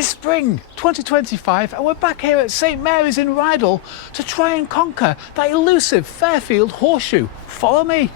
It's spring 2025 and we're back here at St Mary's in Rydal to try and conquer that elusive Fairfield Horseshoe. Follow me.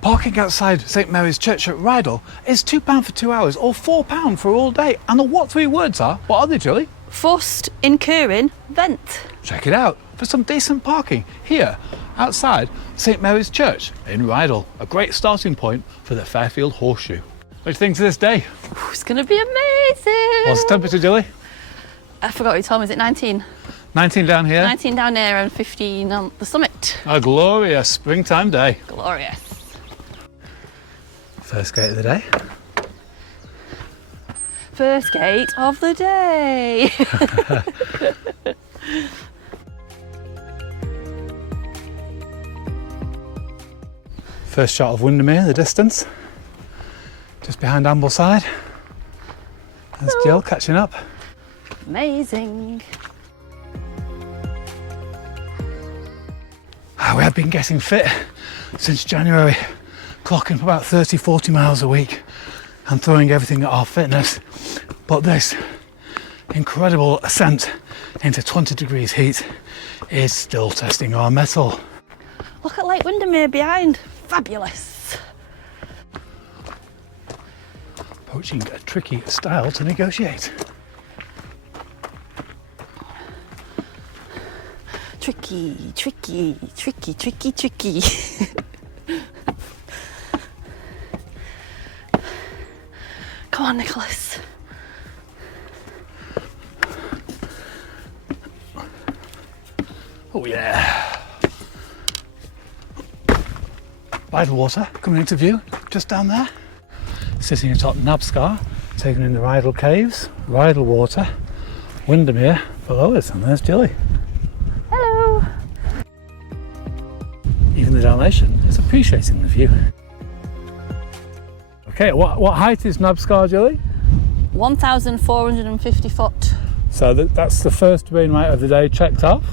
Parking outside St Mary's Church at Rydal is £2 for 2 hours or £4 for all day. And the what three words are, what are they, Julie? Fust, incurring, vent. Check it out for some decent parking here outside St Mary's Church in Rydal. A great starting point for the Fairfield Horseshoe. What do you think of this day? Ooh, it's going to be amazing. What's the temperature, Julie? I forgot what you told me, is it 19? 19 down here. 19 down here and 15 on the summit. A glorious springtime day. Glorious. First gate of the day. First gate of the day. First shot of Windermir, the distance. Just behind Ambleside. There's Jill catching up. Amazing. We have been getting fit since January, clocking about 30-40 miles a week and throwing everything at our fitness. But this incredible ascent into 20 degrees heat is still testing our mettle. Look at Lake Windermir behind. Fabulous. Approaching a tricky style to negotiate. Tricky, tricky, tricky, tricky, tricky. Come on, Nicholas. Oh yeah. Vital water coming into view just down there. Sitting atop Nab Scar, taking in the Rydal caves, Rydal water, Windermir below us, and there's Jilly. Hello. Even the Dalmatian is appreciating the view. Okay, what height is Nab Scar, Jilly? 1,450 foot. So that's the first Wainwright of the day checked off.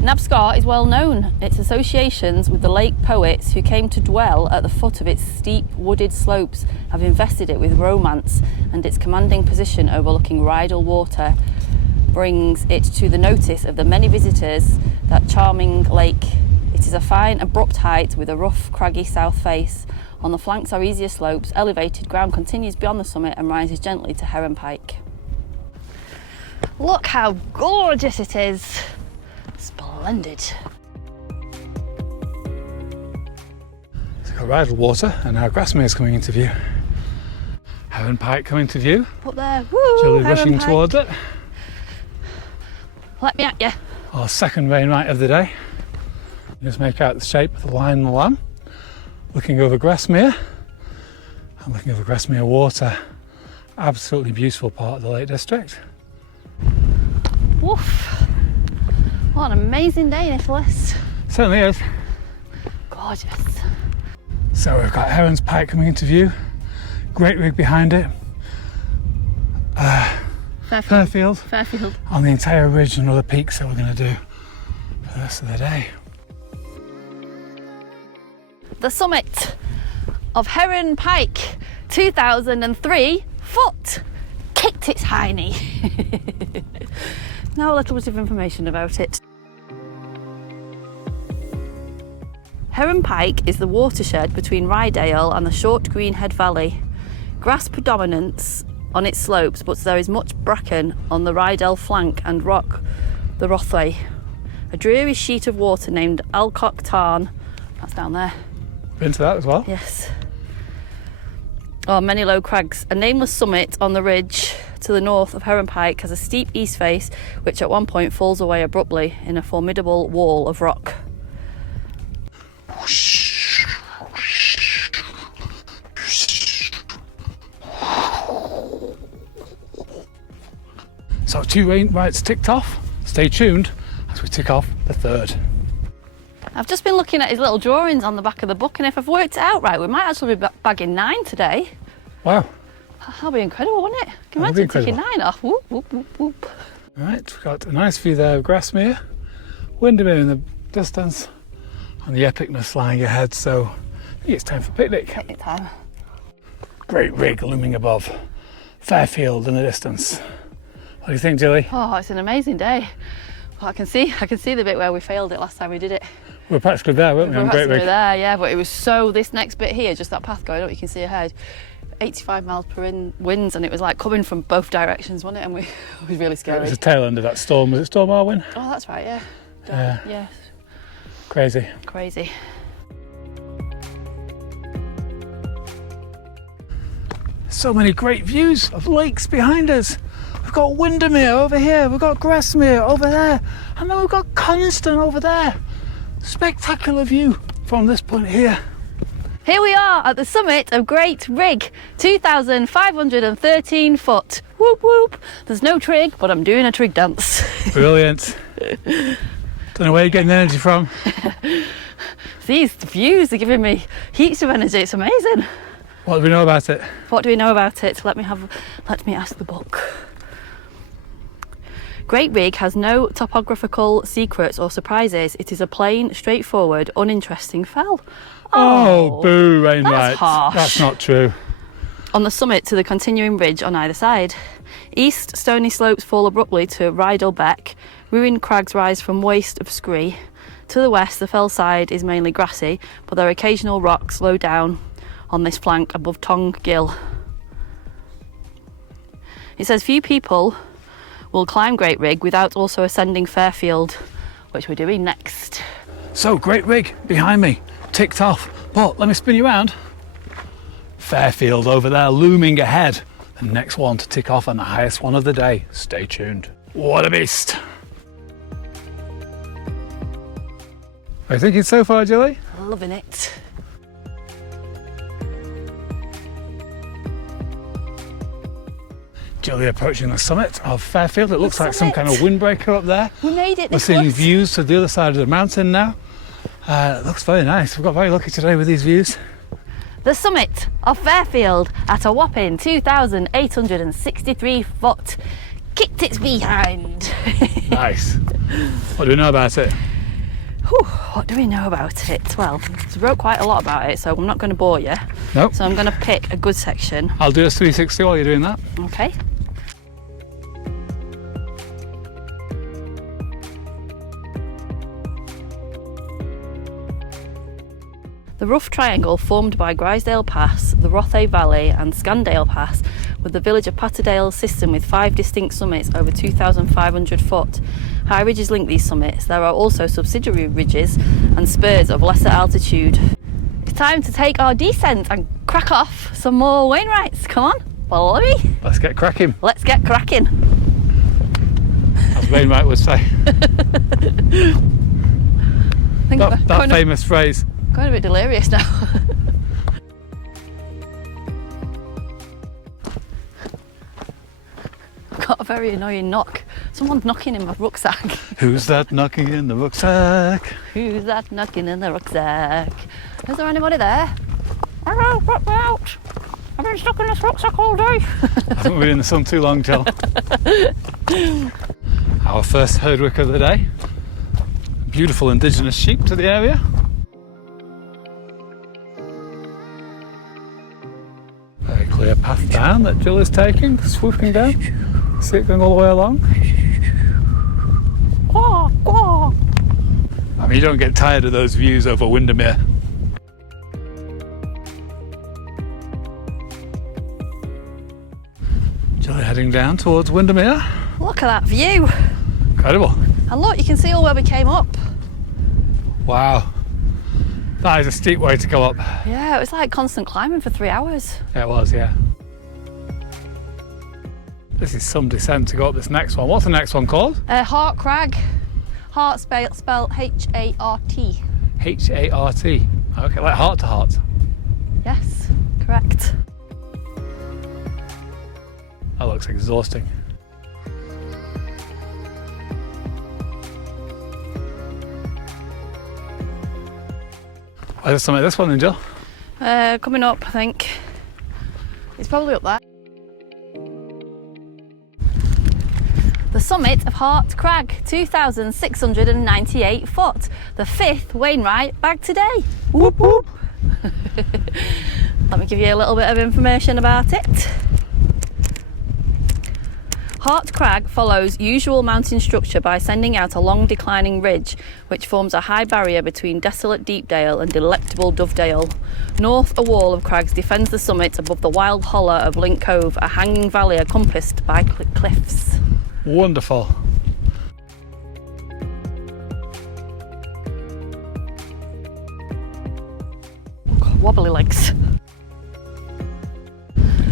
Nab Scar is well known. Its associations with the lake poets who came to dwell at the foot of its steep wooded slopes have invested it with romance, and its commanding position overlooking Rydal water brings it to the notice of the many visitors. That charming lake. It is a fine abrupt height with a rough craggy south face. On the flanks are easier slopes. Elevated ground continues beyond the summit and rises gently to Heron Pike. Look how gorgeous it is. Splendid. It's got Rydal water and now Grasmere is coming into view. Heron Pike coming to view. Up there. Woo! Jilly Heron rushing Pike. towards it. Let me at you. Our second Wainwright of the day. Just make out the shape of the Lion and the Lamb. Looking over Grasmere. I'm looking over Grasmere water. Absolutely beautiful part of the Lake District. Woof. What an amazing day, Nicholas. Certainly is. Gorgeous. So we've got Heron's Pike coming into view. Great Rigg behind it. Fairfield. On the entire ridge and other peaks that we're going to do for the rest of the day. The summit of Heron Pike, 2003 foot. Kicked its hiney. Now a little bit of information about it. Heron Pike is the watershed between Rydal and the short Greenhead Valley. Grass predominates on its slopes, but there is much bracken on the Rydal flank and rock, the Rothway. A dreary sheet of water named Alcock Tarn, that's down there. Been to that as well? Yes. Oh, many low crags. A nameless summit on the ridge to the north of Heron Pike has a steep east face, which at one point falls away abruptly in a formidable wall of rock. So 2 Wainwrights ticked off. Stay tuned as we tick off the third. I've just been looking at his little drawings on the back of the book, and if I've worked it out right, we might actually be bagging 9 today. Wow. That'll be incredible, wouldn't it? Can you That'll be imagine ticking incredible. 9 off? Whoop, whoop, whoop, whoop. All right, we've got a nice view there of Grasmere, Windermir in the distance, and the epicness lying ahead. So It's time for picnic. Picnic time. Great Rigg looming above. Fairfield in the distance. What do you think, Jilly? Oh, it's an amazing day. Well, I can see the bit where we failed it last time we did it. We were practically there, weren't we? We were On Great practically Rigg. there, yeah, but it was so, this next bit here, just that path going up, you can see ahead, 85 miles per hour winds, and it was like coming from both directions, wasn't it? And it was really It scary. was the tail end of that storm. Was it Storm Arwen? Oh, that's right, yeah. Yeah. Yeah, Crazy. crazy. So many great views of lakes behind us. We've got Windermir over here, we've got Grasmere over there, and then we've got Coniston over there. Spectacular view from this point here. Here we are at the summit of Great Rigg, 2,513 foot. Whoop whoop. There's no trig, but I'm doing a trig dance. Brilliant. Don't know where you're getting the energy from. These views are giving me heaps of energy, it's amazing. What do we know about it? What do we know about it? Let me ask the book. Great Rigg has no topographical secrets or surprises. It is a plain, straightforward, uninteresting fell. Oh, boo, Wainwright. That's harsh. That's not true. On the summit to the continuing ridge on either side. East, stony slopes fall abruptly to Rydal Beck. Ruined crags rise from waste of scree. To the west, the fell side is mainly grassy, but there are occasional rocks low down on this flank above Tongue Gill. It says few people will climb Great Rigg without also ascending Fairfield, which we're doing next. So, Great Rigg behind me, ticked off. But let me spin you around. Fairfield over there looming ahead. The next one to tick off and the highest one of the day. Stay tuned. What a beast. What are you thinking so far, Jilly? Loving it. Jilly approaching the summit of Fairfield. It looks like some kind of summit. windbreaker up there. We made it. We're seeing Nicholas. views to the other side of the mountain now. It looks very nice. We've got very lucky today with these views. The summit of Fairfield at a whopping 2,863 foot. Kicked its behind. Nice. What do we know about it? Whew, what do we know about it? Well, I wrote quite a lot about it, so I'm not going to bore you. Nope. So I'm going to pick a good section. I'll do a 360 while you're doing that. Okay. The rough triangle formed by Grisdale Pass, the Rothay Valley and Scandale Pass, with the village of Patterdale system with 5 distinct summits over 2,500 foot. High ridges link these summits. There are also subsidiary ridges and spurs of lesser altitude. It's time to take our descent and crack off some more Wainwrights. Come on, follow me. Let's get cracking, Let's get cracking. as Wainwright would say. Think That famous phrase. Going a bit delirious now. Got a very annoying knock. Someone's knocking in my rucksack. Who's that knocking in the rucksack? Who's that knocking in the rucksack? Is there anybody there? Hello, let me out. I've been stuck in this rucksack all day. I haven't been in the sun too long, Jill. Our first herdwick of the day. Beautiful indigenous sheep to the area. Very clear path down that Jill is taking, swooping down. See it going all the way along. Quaw, quaw. I mean, you don't get tired of those views over Windermir. Jill heading down towards Windermir. Look at that view. Incredible. And look, you can see all where we came up. Wow. That is a steep way to go up. Yeah, it was like constant climbing for 3 hours. Yeah, it was, yeah. This is some descent to go up this next one. What's the next one called? Hart Crag. Hart spelled H-A-R-T. H-A-R-T. Okay, like heart to heart. Yes, correct. That looks exhausting. Where's some of this one then, Jill? Coming up, I think. It's probably up there. The summit of Hart Crag, 2,698 foot. The 5th Wainwright bag today. Whoop whoop. Let me give you a little bit of information about it. Hart Crag follows usual mountain structure by sending out a long declining ridge which forms a high barrier between desolate Deepdale and delectable Dovedale. North, a wall of crags defends the summit above the wild hollow of Link Cove, a hanging valley encompassed by cliffs. Wonderful. Wobbly legs.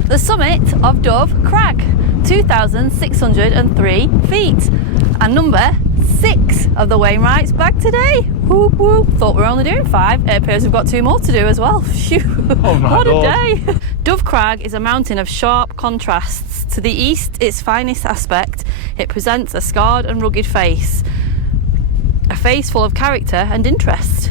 The summit of Dove Crag, 2,603 feet, and number 6 of the Wainwrights bag today. Whoop whoop. Thought we were only doing 5. It appears we've got 2 more to do as well. Phew. Oh my what Lord. a day. Dove Crag is a mountain of sharp contrasts. To the east, its finest aspect, it presents a scarred and rugged face. A face full of character and interest.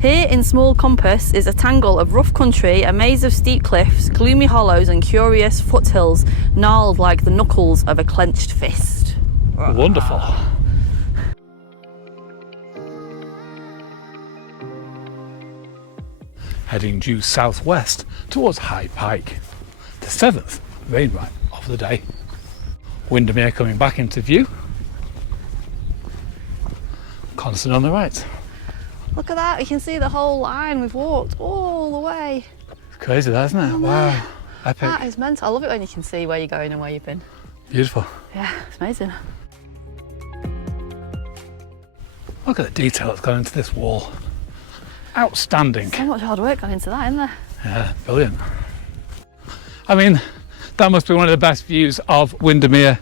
Here in small compass is a tangle of rough country, a maze of steep cliffs, gloomy hollows and curious foothills, gnarled like the knuckles of a clenched fist. Wonderful. Heading due southwest towards Hart Pike, the 7th Wainwright of the day. Windermir coming back into view. Constant on the right. Look at that, you can see the whole line. We've walked all the way. It's crazy that, isn't it? Wow. Epic. That is mental. I love it when you can see where you're going and where you've been. Beautiful. Yeah, it's amazing. Look at the detail that's gone into this wall. Outstanding. So much hard work gone into that, isn't there? Yeah, brilliant. I mean, that must be one of the best views of Windermere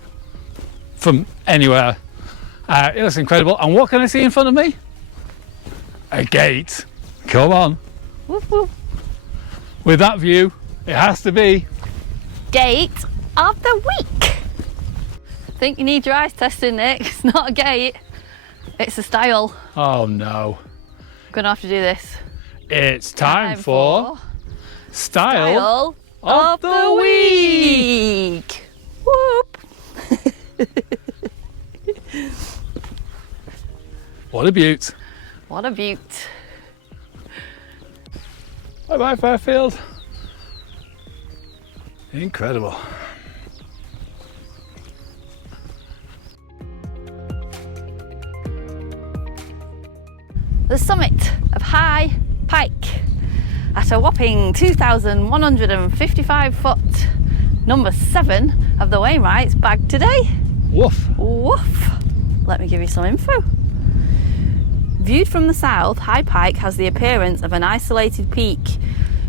from anywhere. It looks incredible. And what can I see in front of me? A gate. Come on. Whoop, whoop. With that view, it has to be Gate of the week. I think you need your eyes testing, Nick. It's not a gate, it's a style. Oh no. I'm gonna have to do this. It's time for Style of the week. Whoop. What a beaut. What a beaut. Bye bye Fairfield. Incredible. The summit of Hart Pike at a whopping 2,155 foot. Number 7 of the Wainwrights bag today. Woof. Woof. Let me give you some info. Viewed from the south, Hart Pike has the appearance of an isolated peak.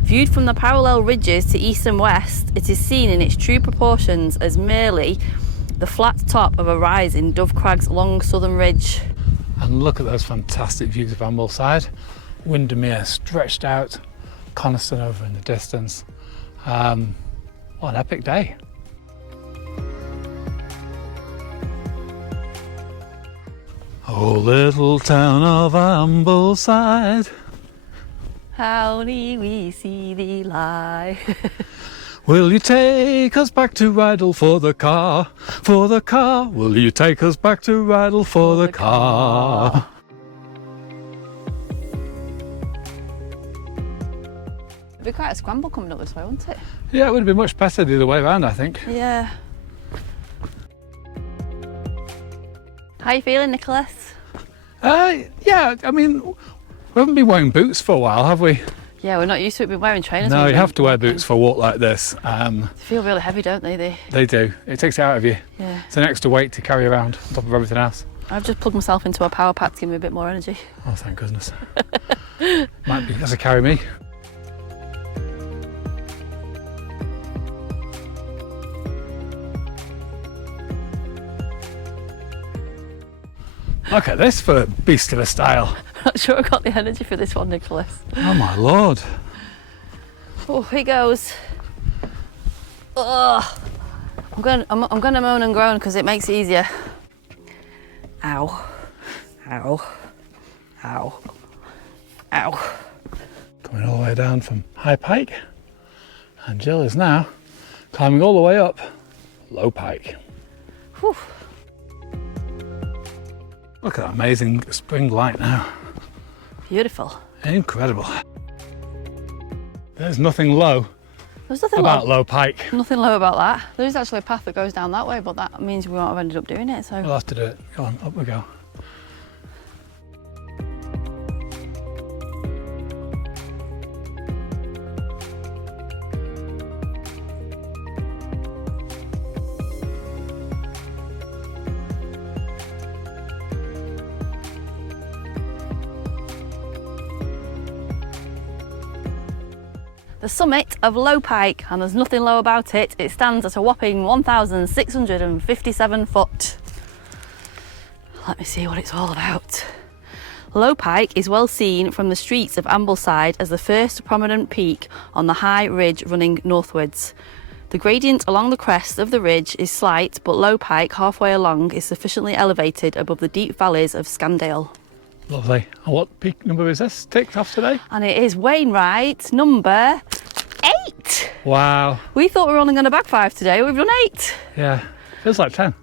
Viewed from the parallel ridges to east and west, it is seen in its true proportions as merely the flat top of a rise in Dove Crag's long southern ridge. And look at those fantastic views of Ambleside. Windermere stretched out, Coniston over in the distance. What an epic day. Oh, little town of Ambleside, How do we see thee lie? will you take us back to Rydal for the car? For the car, will you take us back to Rydal for the car? It'd be quite a scramble coming up this way, wouldn't it? Yeah, it would have been much better the other way around, I think. Yeah. How you feeling, Nicholas? Yeah, I mean, we haven't been wearing boots for a while, have we? Yeah, we're not used to it. We've been wearing trainers. No, when you we're have to wear walking. boots for a walk like this. They feel really heavy, don't they? They do. It takes it out of you. Yeah. It's an extra weight to carry around on top of everything else. I've just plugged myself into a power pack to give me a bit more energy. Oh, thank goodness. Might be, that's a carry me. Look at this for a beast of a style. I'm not sure I got the energy for this one, Nicholas. Oh my lord. Oh, here goes. Ugh. I'm gonna moan and groan because it makes it easier. Ow. Ow. Ow. Ow. Coming all the way down from Hart Pike. And Jill is now climbing all the way up Low Pike. Whew. Look at that amazing spring light now. Beautiful. Incredible. There's nothing low There's nothing about low. Low Pike. Nothing low about that. There is actually a path that goes down that way, but that means we won't have ended up doing it. So We'll have to do it. Go on, up we go. the summit of Low Pike, and there's nothing low about it. It stands at a whopping 1,657 foot. Let me see what it's all about. Low Pike is well seen from the streets of Ambleside as the first prominent peak on the high ridge running northwards. The gradient along the crest of the ridge is slight, but Low Pike, halfway along, is sufficiently elevated above the deep valleys of Scandale. Lovely. And what peak number is this ticked off today? And it is Wainwright number 8. Wow. We thought we were only going to bag 5 today. We've done 8. Yeah, feels like 10.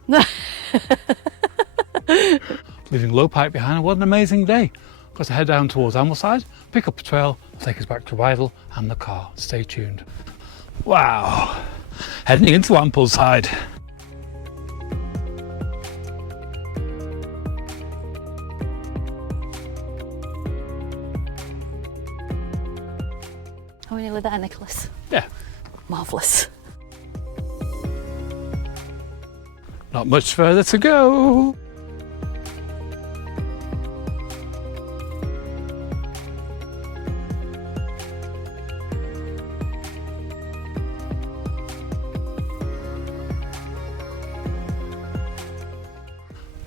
Leaving Low Pike behind. What an amazing day. Got to head down towards Ambleside, pick up a trail, take us back to Rydal and the car. Stay tuned. Wow. Heading into Ambleside. Are we nearly there, Nicholas? Yeah. Marvellous. Not much further to go.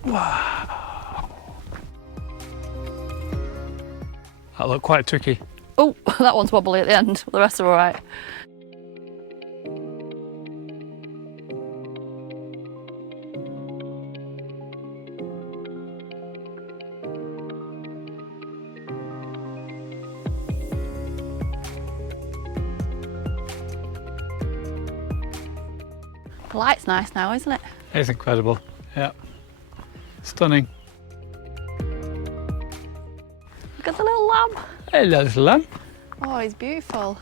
Wow. That looked quite tricky. Oh, that one's wobbly at the end, but the rest are all right. The light's nice now, isn't it? It's incredible. Yeah. Stunning. Look at the little lamb. Hello, little lamb. Oh, he's beautiful.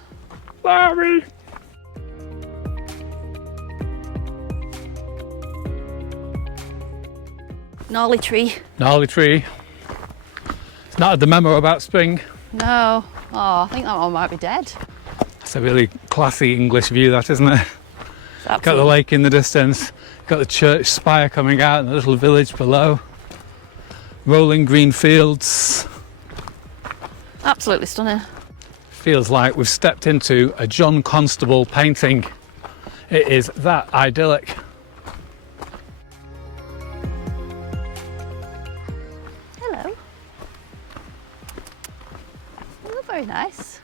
Larry. Gnarly tree. Gnarly tree. It's not had the memo about spring. No. Oh, I think that one might be dead. It's a really classy English view, that, isn't it? It's Got the absolutely- lake in the distance, got the church spire coming out and the little village below. Rolling green fields. absolutely stunning. Feels like we've stepped into a John Constable painting. It is that idyllic. Hello. They look very nice.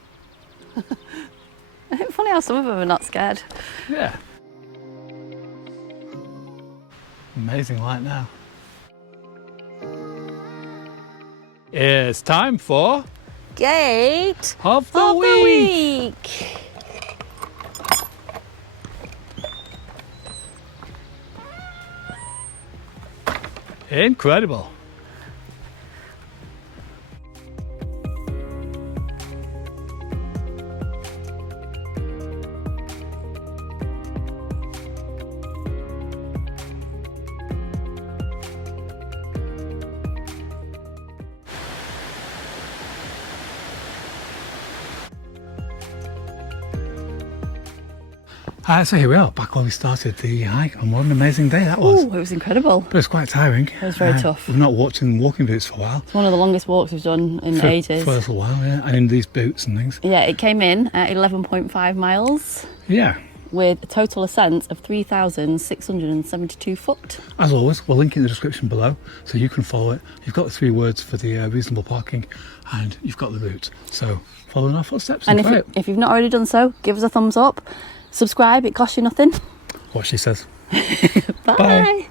It's funny how some of them are not scared. Yeah. Amazing light now. It's time for Gate of the week. Incredible. So here we are, back where we started the hike, and what an amazing day that was. Oh, it was incredible. But it's quite tiring. It was very tough. We've not walked in walking boots for a while. It's one of the longest walks we've done in ages. For a little while, yeah. And in these boots and things. Yeah, it came in at 11.5 miles Yeah. with a total ascent of 3,672 foot. As always, we'll link in the description below so you can follow it. You've got the 3 words for the reasonable parking, and you've got the route. So follow in our footsteps and try it. If you've not already done so, give us a thumbs up. Subscribe, it costs you nothing. What she says. Bye.